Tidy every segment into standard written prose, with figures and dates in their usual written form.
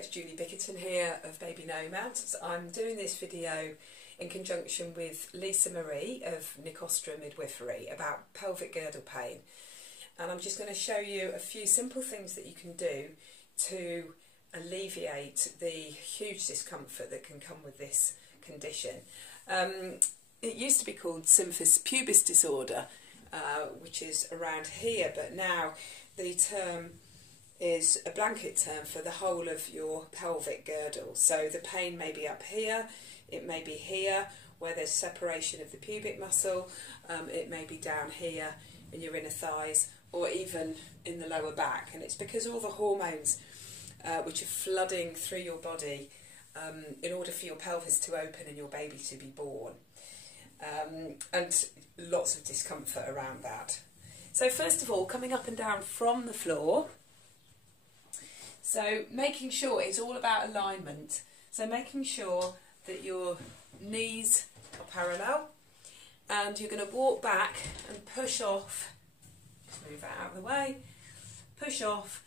it's Julie Bickerton here of Baby Nomads. I'm doing this video in conjunction with Lisa Marie of Nicostra Midwifery about pelvic girdle pain, and I'm just going to show you a few simple things that you can do to alleviate the huge discomfort that can come with this condition. It used to be called symphysis pubis disorder, which is around here, but now the term is a blanket term for the whole of your pelvic girdle. So the pain may be up here, it may be here where there's separation of the pubic muscle, it may be down here in your inner thighs, or even in the lower back. And it's because all the hormones which are flooding through your body in order for your pelvis to open and your baby to be born. And lots of discomfort around that. So first of all, coming up and down from the floor. So making sure it's all about alignment. So making sure that your knees are parallel, and you're going to walk back and push off. Just move that out of the way. Push off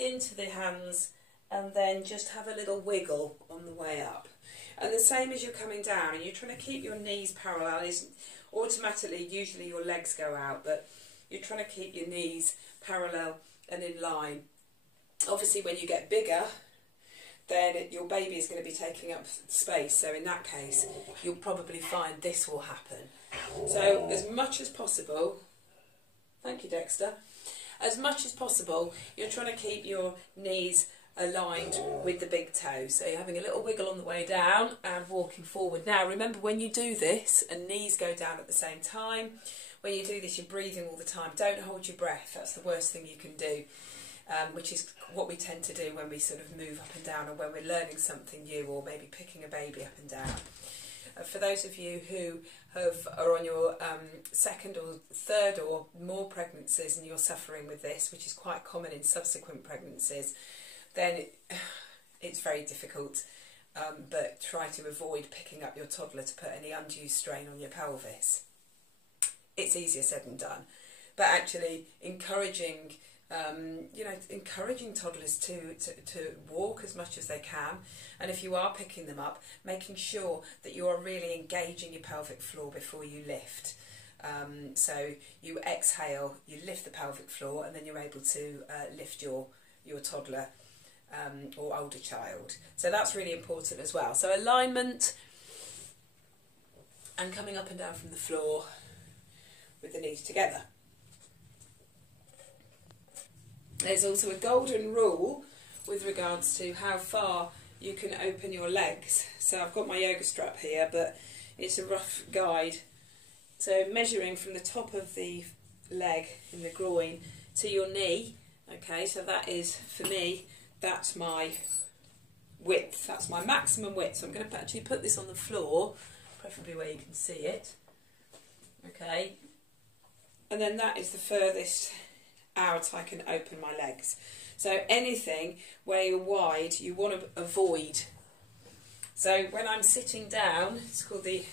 into the hands, and then just have a little wiggle on the way up. And the same as you're coming down, and you're trying to keep your knees parallel. It's automatically, usually your legs go out, but you're trying to keep your knees parallel and in line. Obviously when you get bigger, then your baby is going to be taking up space, so in that case you'll probably find this will happen. So as much as possible, thank you Dexter, as much as possible you're trying to keep your knees aligned with the big toe. So you're having a little wiggle on the way down and walking forward. Now remember, when you do this and knees go down at the same time, when you do this you're breathing all the time. Don't hold your breath, that's the worst thing you can do, which is what we tend to do when we sort of move up and down, or when we're learning something new, or maybe picking a baby up and down. For those of you who are on your second or third or more pregnancies and you're suffering with this, which is quite common in subsequent pregnancies, then it's very difficult, but try to avoid picking up your toddler to put any undue strain on your pelvis. It's easier said than done, but actually encouraging encouraging toddlers to walk as much as they can, and if you are picking them up, making sure that you are really engaging your pelvic floor before you lift. So you exhale, you lift the pelvic floor, and then you're able to lift your toddler or older child. So that's really important as well. So alignment and coming up and down from the floor with the knees together. There's also a golden rule with regards to how far you can open your legs. So I've got my yoga strap here, but it's a rough guide. So measuring from the top of the leg in the groin to your knee. Okay, so that is, for me, that's my width. That's my maximum width. So I'm going to actually put this on the floor, preferably where you can see it. Okay, and then that is the furthest out I can open my legs. So anything where you're wide, you want to avoid. So when I'm sitting down, it's called the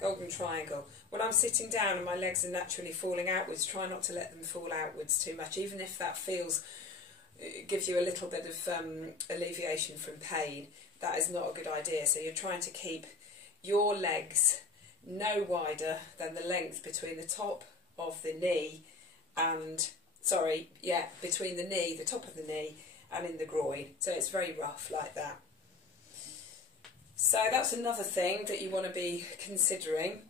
golden triangle. When I'm sitting down and my legs are naturally falling outwards, try not to let them fall outwards too much, even if that gives you a little bit of alleviation from pain. That is not a good idea. So you're trying to keep your legs no wider than the length between the top of the knee and between the knee, the top of the knee, and in the groin. So it's very rough like that. So that's another thing that you want to be considering.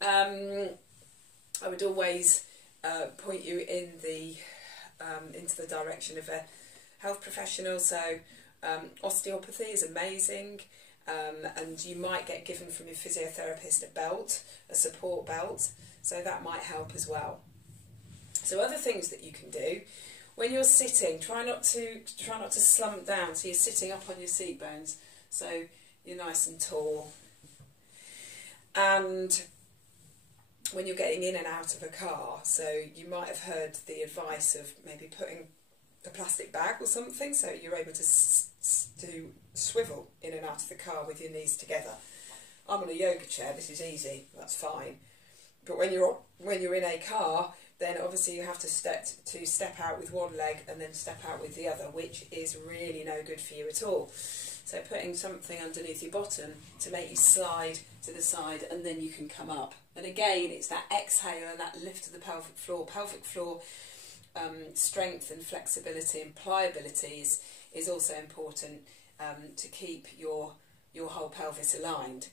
I would always point you in into the direction of a health professional. So osteopathy is amazing, and you might get given from your physiotherapist a belt, a support belt, so that might help as well. So other things that you can do when you're sitting, try not to slump down, so you're sitting up on your seat bones, so you're nice and tall. And when you're getting in and out of a car, so you might have heard the advice of maybe putting a plastic bag or something, so you're able to swivel in and out of the car with your knees together. I'm on a yoga chair, this is easy, that's fine. But when you're in a car, then obviously you have to step out with one leg and then step out with the other, which is really no good for you at all. So putting something underneath your bottom to make you slide to the side, and then you can come up. And again, it's that exhale and that lift of the pelvic floor. Pelvic floor strength and flexibility and pliability is also important to keep your whole pelvis aligned.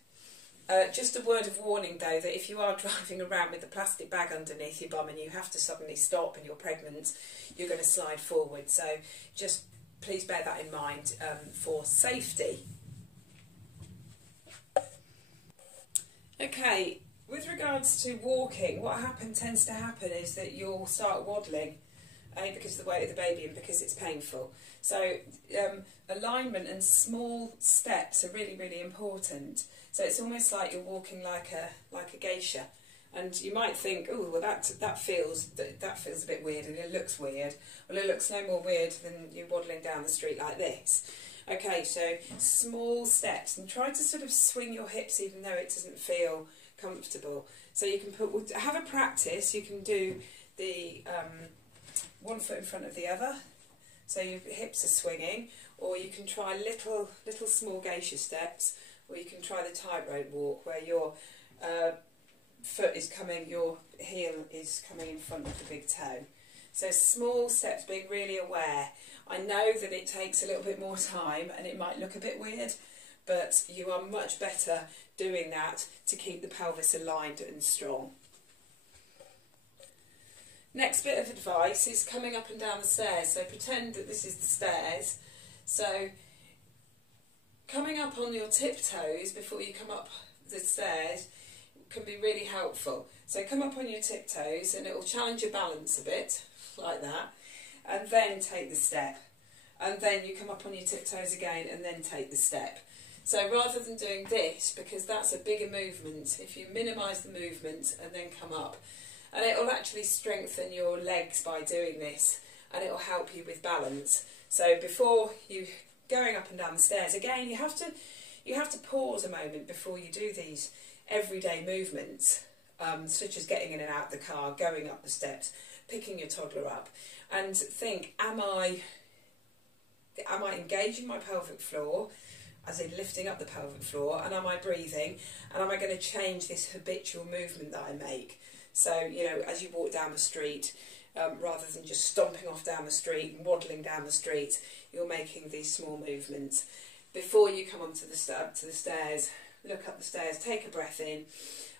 Just a word of warning though, that if you are driving around with the plastic bag underneath your bum and you have to suddenly stop and you're pregnant, you're going to slide forward. So just please bear that in mind for safety. Okay, with regards to walking, what tends to happen is that you'll start waddling, because of the weight of the baby and because it's painful. So alignment and small steps are really, really important. So it's almost like you're walking like a geisha, and you might think, oh, well that feels a bit weird, and it looks weird. Well, it looks no more weird than you waddling down the street like this. Okay, so small steps, and try to sort of swing your hips even though it doesn't feel comfortable. So you can have a practice. You can do the one foot in front of the other, so your hips are swinging, or you can try little small geisha steps, or you can try the tightrope walk where your foot is coming, your heel is coming in front of the big toe. So small steps, being really aware. I know that it takes a little bit more time and it might look a bit weird, but you are much better doing that to keep the pelvis aligned and strong. Next bit of advice is coming up and down the stairs. So pretend that this is the stairs. So coming up on your tiptoes before you come up the stairs can be really helpful. So come up on your tiptoes and it will challenge your balance a bit, like that, and then take the step. And then you come up on your tiptoes again and then take the step. So rather than doing this, because that's a bigger movement, if you minimise the movement and then come up, and it will actually strengthen your legs by doing this, and it will help you with balance. So before you going up and down the stairs, again you have to pause a moment before you do these everyday movements, such as getting in and out of the car, going up the steps, picking your toddler up, and think, am I engaging my pelvic floor, as in lifting up the pelvic floor, and am I breathing, and am I going to change this habitual movement that I make? So, you know, as you walk down the street, rather than just stomping off down the street and waddling down the street, you're making these small movements. Before you come onto the stairs, look up the stairs, take a breath in,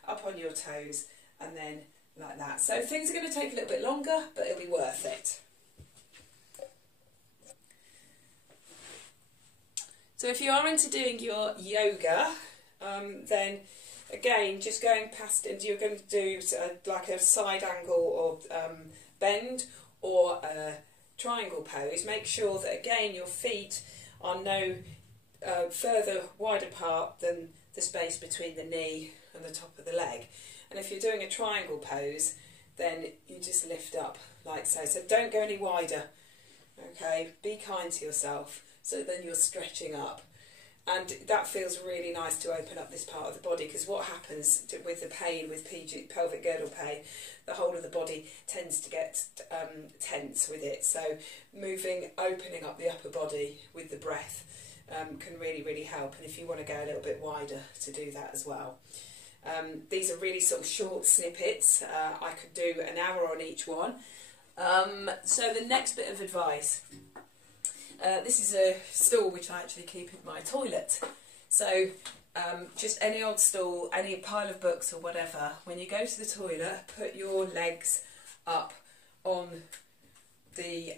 up on your toes, and then like that. So things are going to take a little bit longer, but it'll be worth it. So if you are into doing your yoga, then again, just going past, and you're going to do like a side angle or bend or a triangle pose, make sure that again your feet are no further wide apart than the space between the knee and the top of the leg. And if you're doing a triangle pose, then you just lift up like so. So don't go any wider, okay? Be kind to yourself, so then you're stretching up. And that feels really nice to open up this part of the body, because what happens with the pain, with pelvic girdle pain, the whole of the body tends to get tense with it. So opening up the upper body with the breath can really, really help. And if you want to go a little bit wider, to do that as well. These are really sort of short snippets. I could do an hour on each one. So the next bit of advice. This is a stool which I actually keep in my toilet. So just any old stool, any pile of books or whatever, when you go to the toilet, put your legs up on the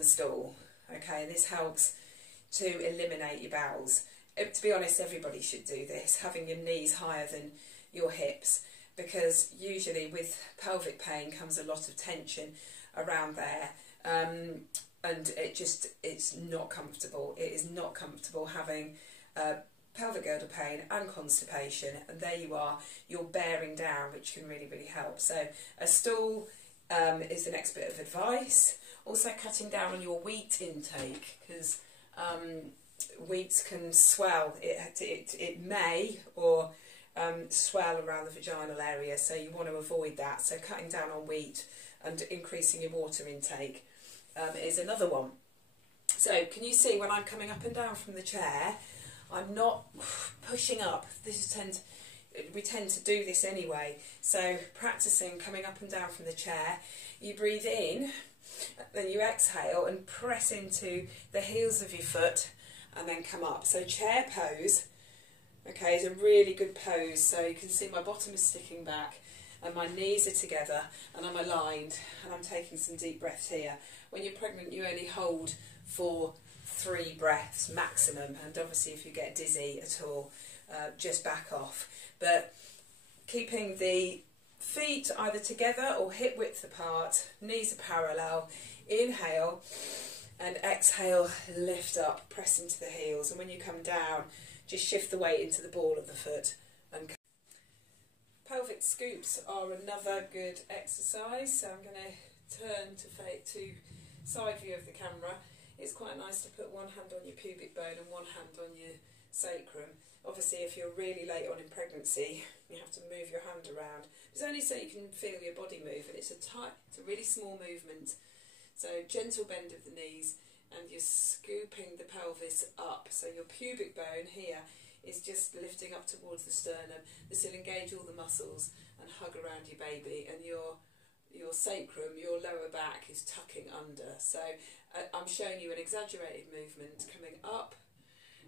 stool. Okay, and this helps to eliminate your bowels. To be honest, everybody should do this, having your knees higher than your hips, because usually with pelvic pain comes a lot of tension around there. And it's not comfortable. It is not comfortable having pelvic girdle pain and constipation, and there you are, you're bearing down, which can really, really help. So a stool is the next bit of advice. Also cutting down on your wheat intake, because wheats can swell. It may, or swell around the vaginal area, so you want to avoid that. So cutting down on wheat and increasing your water intake is another one. So can you see when I'm coming up and down from the chair, I'm not pushing up. We tend to do this anyway. So practicing coming up and down from the chair, you breathe in, then you exhale and press into the heels of your foot and then come up. So chair pose, okay, is a really good pose. So you can see my bottom is sticking back and my knees are together and I'm aligned and I'm taking some deep breaths here. When you're pregnant, you only hold for 3 breaths maximum, and obviously if you get dizzy at all, just back off. But keeping the feet either together or hip width apart, knees are parallel, inhale and exhale, lift up, press into the heels, and when you come down, just shift the weight into the ball of the foot. And pelvic scoops are another good exercise, so I'm going to turn to side view of the camera. It's quite nice to put one hand on your pubic bone and one hand on your sacrum. Obviously if you're really late on in pregnancy, you have to move your hand around. It's only so you can feel your body move, and it's a really small movement. So gentle bend of the knees, and you're scooping the pelvis up. So your pubic bone here is just lifting up towards the sternum. This will engage all the muscles and hug around your baby, and your sacrum, your lower back, is tucking under. So I'm showing you an exaggerated movement coming up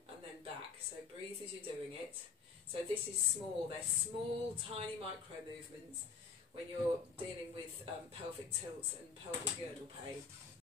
and then back. So breathe as you're doing it. So this is small. They're small, tiny micro movements when you're dealing with pelvic tilts and pelvic girdle pain.